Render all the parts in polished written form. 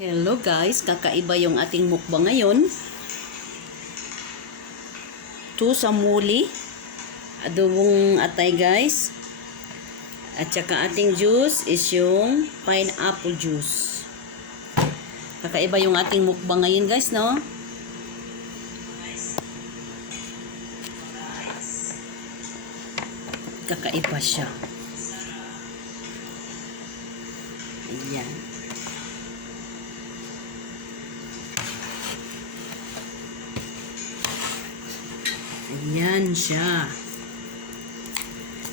Hello guys, kakaiba yung ating mukbang ngayon. Ito sa muli, adobong atay guys. At saka ating juice is yung pineapple juice. Kakaiba yung ating mukbang ngayon guys, no? Kakaiba siya. Ayan. Ayan siya.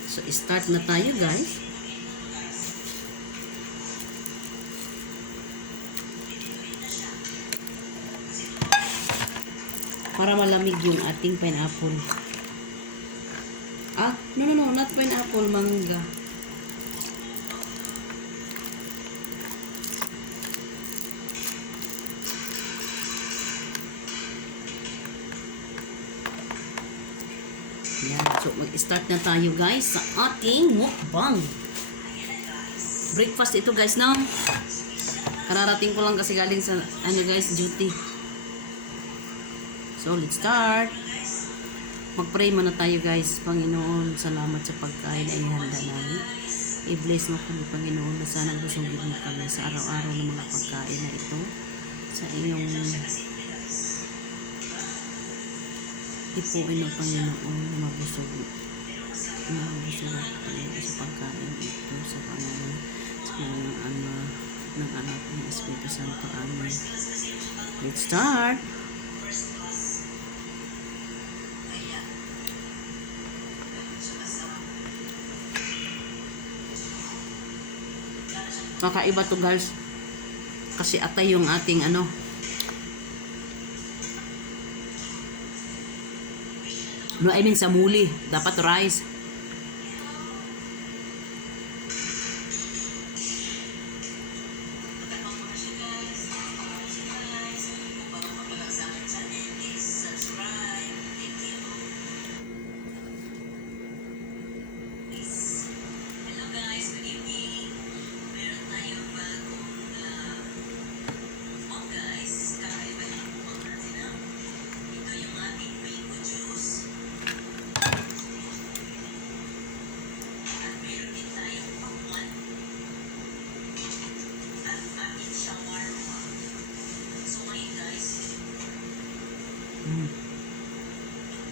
So, start na tayo guys. Para malamig yung ating pineapple. No, not pineapple, mangga. Yan. So, mag-start na tayo guys sa ating mukbang. Breakfast ito guys, no? Kararating ko lang kasi galing sa, guys, duty. So, let's start. Mag-pray muna tayo guys. Panginoon, salamat sa pagkain ay handa namin. I-bless mo kami, Panginoon, na sana busugin mo kami sa araw-araw ng mga pagkain na ito. Sa iyong ipuin ng Panginoon na mabusog Panginoon sa pagkain ito sa Panginoon sa Panginoon ng anak ng Espiritu Santo. Amen. Let's start. Kakaiba to guys kasi atay yung ating sa muli. Dapat rice.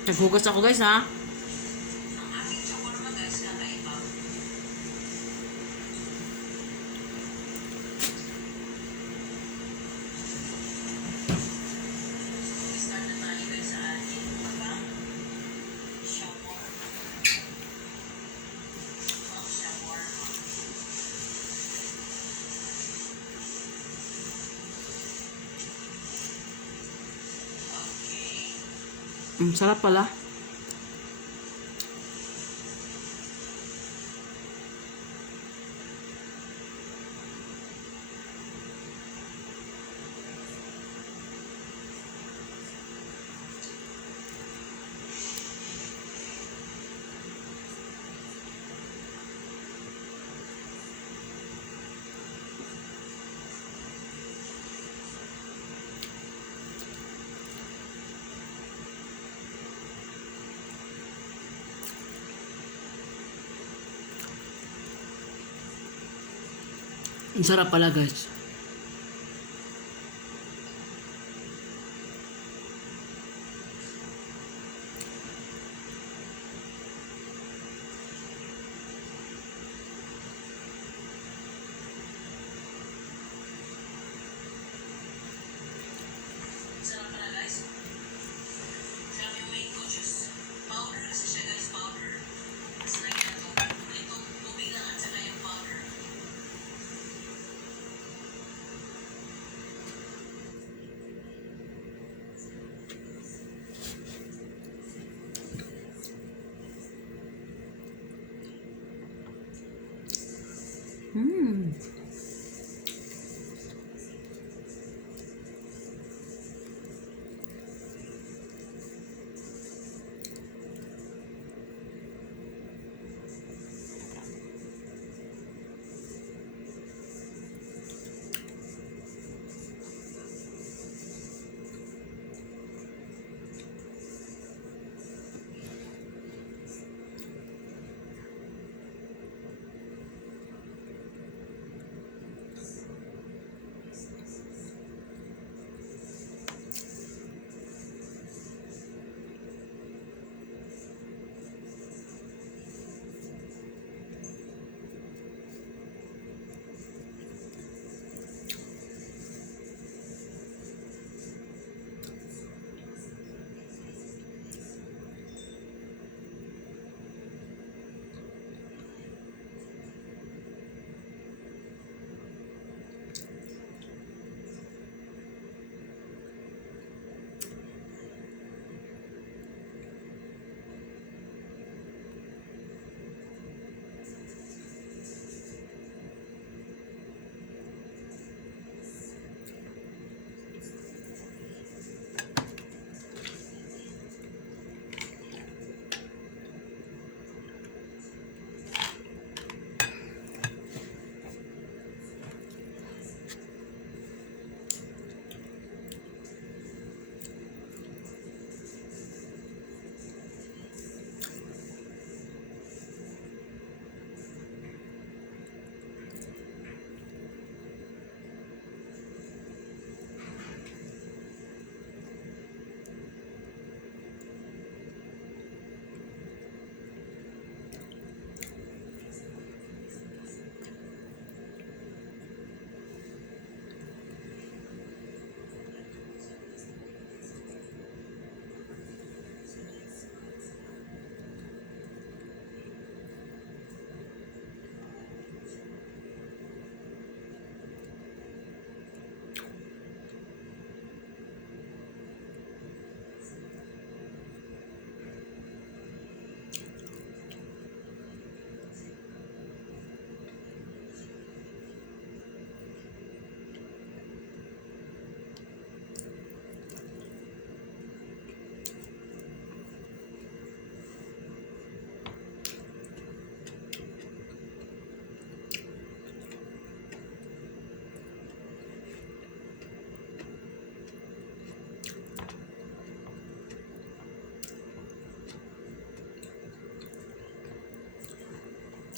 Naghugas ako guys ha. Sarap pala. Ang sarap pala guys.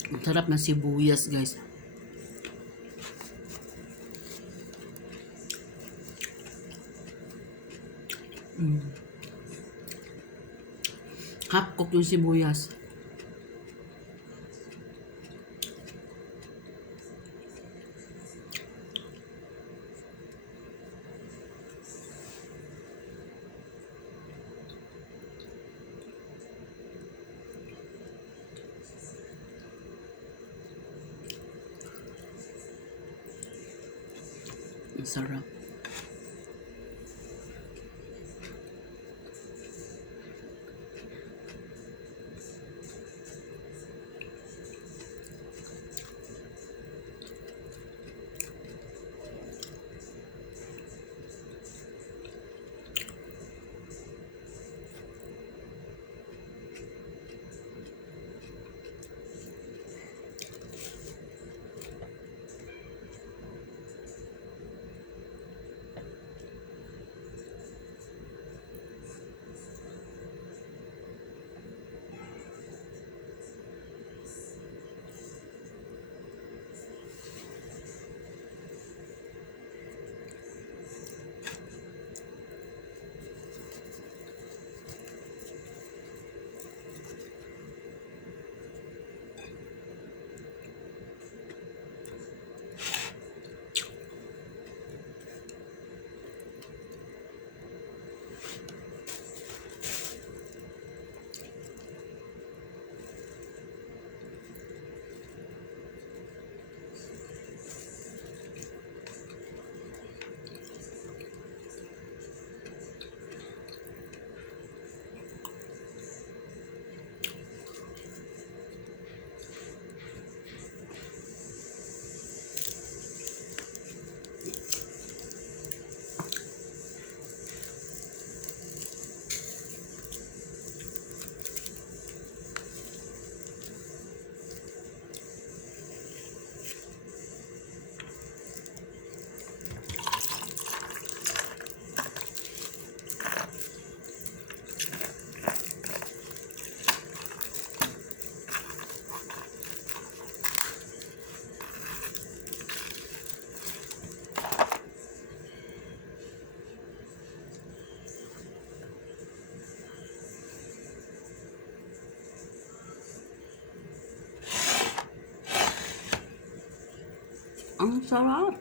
Ang sarap ng sibuyas, guys. Mm. Half cook yung sibuyas. Ang sarap. Ang sarap.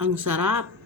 Ang sarap.